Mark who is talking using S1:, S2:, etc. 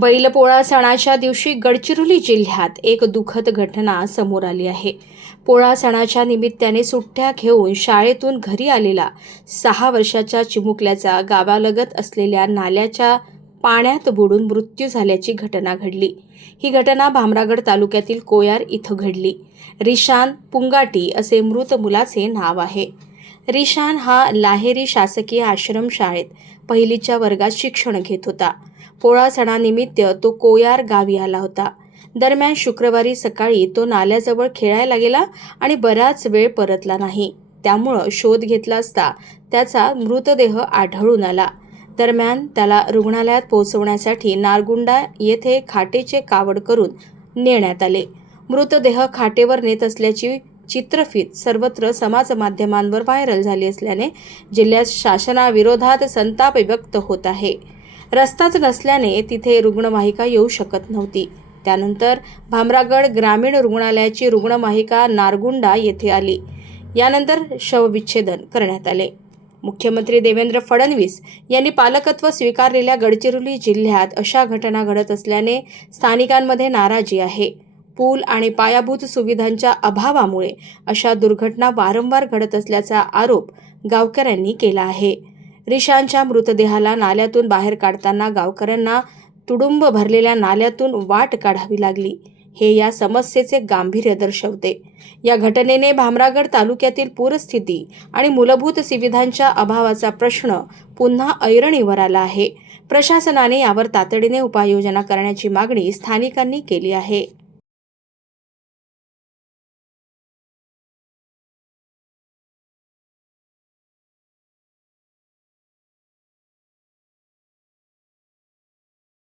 S1: बैलपोळा सणाच्या दिवशी गडचिरोली जिल्ह्यात एक दुःखद घटना समोर आली आहे. पोळा सणाच्या निमित्ताने सुट्ट्या घेऊन शाळेतून घरी आलेला सहा वर्षाच्या चिमुकल्याचा गावालगत असलेल्या नाल्याच्या पाण्यात बुडून मृत्यू झाल्याची घटना घडली. ही घटना भामरागड तालुक्यातील कोयार इथं घडली. रिशान पुंगाटी असे मृत मुलाचे नाव आहे. रिशान हा लाहेरी शासकीय आश्रमशाळेत पहिलीच्या वर्गात शिक्षण घेत होता. पोळा सणानिमित्त तो कोयार गावी आला होता. दरम्यान शुक्रवारी सकाळी तो नाल्याजवळ खेळायला गेला आणि बराच वेळ परतला नाही. त्यामुळं शोध घेतला असता त्याचा मृतदेह आढळून आला. दरम्यान त्याला रुग्णालयात पोहोचवण्यासाठी नारगुंडा येथे खाटेचे कावड करून नेण्यात आले. मृतदेह खाटेवर नेत असल्याची चित्रफित सर्वत्र समाज माध्यमांवर व्हायरल झाली असल्याने जिल्ह्यात शासनाविरोधात संताप व्यक्त होत आहे. रस्ताच नसल्याने तिथे रुग्णवाहिका येऊ शकत नव्हती. त्यानंतर भामरागड ग्रामीण रुग्णालयाची रुग्णवाहिका नारगुंडा येथे आली. यानंतर शवविच्छेदन करण्यात आले. मुख्यमंत्री देवेंद्र फडणवीस यांनी पालकत्व स्वीकारलेल्या गडचिरोली जिल्ह्यात अशा घटना घडत असल्याने स्थानिकांमध्ये नाराजी आहे. पूल आणि पायाभूत सुविधांच्या अभावामुळे अशा दुर्घटना वारंवार घडत असल्याचा आरोप गावकऱ्यांनी केला आहे. रिशांच्या मृतदेहाला नाल्यातून बाहेर काढताना गावकऱ्यांना तुडुंब भरलेल्या नाल्यातून वाट काढावी लागली. हे या समस्येचे गांभीर्य दर्शवते. या घटनेने भामरागड तालुक्यातील पूरस्थिती आणि मूलभूत सुविधांच्या अभावाचा प्रश्न पुन्हा ऐरणीवर आला आहे. प्रशासनाने यावर तातडीने उपाययोजना करण्याची मागणी स्थानिकांनी केली आहे.